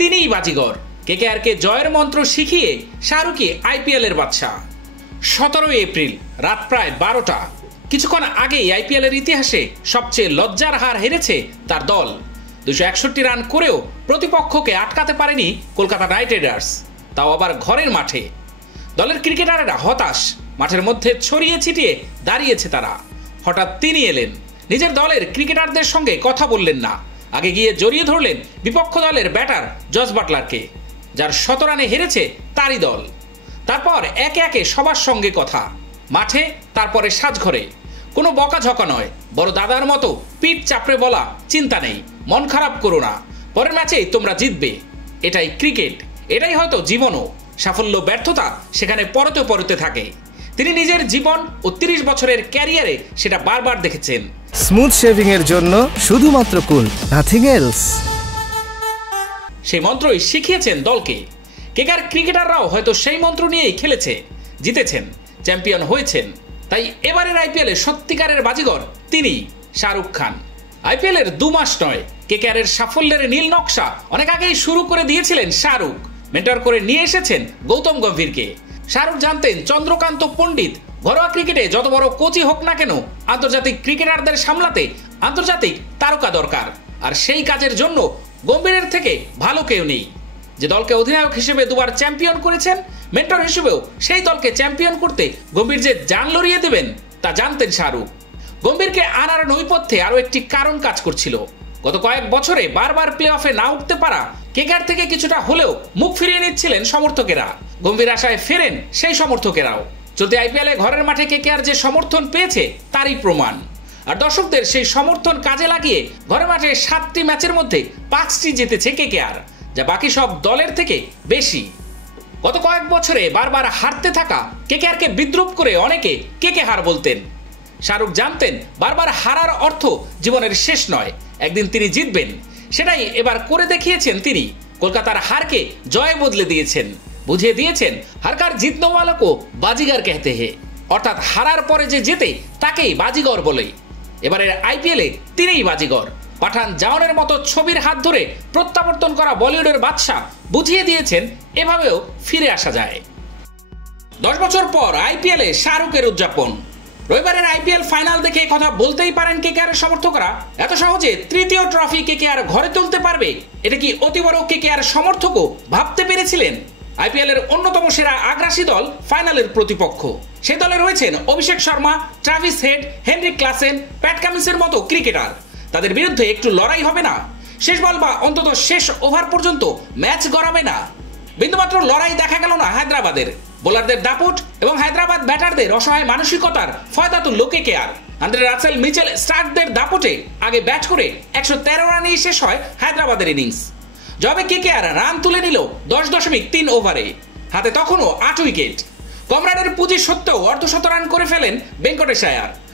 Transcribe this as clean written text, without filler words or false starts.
তিনিই বাজিগর। কেকেআরকে জয়ের মন্ত্র শিখিয়ে শাহরুখই আইপিএল এর বাদশা। 17 এপ্রিল রাত প্রায় 12টা। কিছুক্ষণ আগেই আইপিএল এর ইতিহাসে সবচেয়ে লজ্জার হার হেরেছে তার দল। 261 রান করেও প্রতিপক্ষকে আটকাতে পারেনি কলকাতা নাইট রাইডার্স, তাও আবার ঘরের মাঠে। দলের ক্রিকেটাররা হতাশ, মাঠের মধ্যে ছড়িয়ে ছিটিয়ে দাঁড়িয়েছে তারা। হঠাৎ তিনি এলেন, নিজের দলের ক্রিকেটারদের সঙ্গে কথা বললেন না, আগে গিয়ে জড়িয়ে ধরলেন বিপক্ষ দলের ব্যাটার জস বাটলারকে, যার 17 রানে হেরেছে তারই দল। তারপর একে একে সবার সঙ্গে কথা, মাঠে তারপরে সাজঘরে। কোনো বকাঝকা নয়, বড় দাদার মতো পিঠ চাপড়ে বলা, চিন্তা নেই, মন খারাপ করো না, পরের ম্যাচেই তোমরা জিতবে। এটাই ক্রিকেট, এটাই হয়তো জীবনও। সাফল্য ব্যর্থতা সেখানে পরতে পরতে থাকে। তিনি নিজের জীবন ও 30 বছরের ক্যারিয়ারে সেটা বারবার দেখেছেন। স্মুথ শেভিং এর জন্য শুধুমাত্র কুল, নাথিং এলস। সেই মন্ত্রই শিখিয়েছেন দলকে। কেকেআর ক্রিকেটাররাও হয়তো সেই মন্ত্র নিয়েই খেলেছে, জিতেছেন, চ্যাম্পিয়ন হয়েছেন। তাই এবারের আইপিএলে সত্যিকারের বাজিগর তিনি, শাহরুখ খান। আইপিএল এর 2 মাস নয়, কেকেআরের সাফল্যের নীল নকশা অনেক আগেই শুরু করে দিয়েছিলেন শাহরুখ। মেন্টর করে নিয়ে এসেছেন গৌতম গম্ভীরকে। শাহরুখ জানতেন চন্দ্রকান্ত পণ্ডিত ঘরোয়া ক্রিকেটে যত বড় কোচই হোক না কেন, আন্তর্জাতিক ক্রিকেটারদের সামলাতে আন্তর্জাতিক তারকা দরকার। আর সেই কাজের জন্য গম্ভীরের থেকে ভালো কেউ নেই। যে দলকে অধিনায়ক হিসেবে 2বার চ্যাম্পিয়ন করেছেন, মেন্টর হিসেবেও সেই দলকে চ্যাম্পিয়ন করতে গম্ভীর যে জান লড়িয়ে দেবেন তা জানতেন শাহরুখ। গম্ভীরকে আনার নৈপথ্যে আরো একটি কারণ কাজ করছিল। গত কয়েক বছরে বারবার প্লে অফে না উঠতে পারা কেকেআর থেকে কিছুটা হলেও মুখ ফিরিয়ে নিচ্ছিলেন সমর্থকেরা। গম্ভীর আশায় ফেরেন সেই সমর্থকেরাও। চলতি আইপিএলে ঘরের মাঠে কেকেআর যে সমর্থন পেয়েছে তারই প্রমাণ। আর দর্শকদের সেই সমর্থন কাজে লাগিয়ে ঘরের মাঠে 7টি ম্যাচের মধ্যে 5টি জিতেছে কেকেআর, যা বাকি সব দলের থেকে বেশি। গত কয়েক বছরে বারবার হারতে থাকা কেকেআরকে বিদ্রুপ করে অনেকে কেকে হার বলতেন। শাহরুখ জানতেন বারবার হারার অর্থ জীবনের শেষ নয়, একদিন তিনি জিতবেন। সেটাই এবার করে দেখিয়েছেন তিনি। কলকাতার হারকে জয়ে বদলে দিয়েছেন, বুঝিয়ে দিয়েছেন হারকার জিতনো ওয়ালাকো বাজিগার कहते हैं, অর্থাৎ হারার পরে যে জেতে তাকেই বাজিগর বলে। এবারের আইপিএলে তিনিই বাজিগর। পাঠান জাওয়ানের মতো ছবির হাত ধরে প্রত্যাবর্তন করা বলিউডের বাদশা বুঝিয়ে দিয়েছেন এভাবেও ফিরে আসা যায়। 10 বছর পর আইপিএলে শাহরুখের উদযাপন। রবিবারের আইপিএল ফাইনাল দেখে কথা বলতেই পারেন কেকেআর সমর্থকরা, এত সহজে 3য় ট্রফি কেকেআর ঘরে তুলতে পারবে, এটা কি অতি বড় কেকেআর সমর্থকও ভাবতে পেরেছিলেন? আইপিএল এর অন্যতম সেরা আগ্রাসী দল ফাইনালের প্রতিপক্ষ। সেই দলে রয়েছেন Abhishek Sharma, Travis Head, Heinrich Klaasen, Pat কামিন্সের মতো ক্রিকেটার। তাদের বিরুদ্ধে একটু লড়াই হবে না? শেষ বল বা অন্তত শেষ ওভার পর্যন্ত ম্যাচ গড়াবে না? বিন্দুমাত্র লড়াই দেখা গেল না হায়দ্রাবাদের। বোলারদের দাপট এবং হায়দ্রাবাদ ব্যাটারদের অসহায় মানসিকতার ফয়দা তুলল কেকেআর। আন্দ্রে রাসেল, মিচেল স্টার্কদের দাপটে আগে ব্যাট করে 113 রানেই শেষ হয় হায়দ্রাবাদের ইনিংস। জবে কেকেআর রান তুলে নিল 10.3 ওভারে, হাতে তখনও 8 উইকেট। কম রানের পুঁজি সত্ত্বেও অর্ধশত রান করে ফেলেন ভেঙ্কটেশ আয়ার।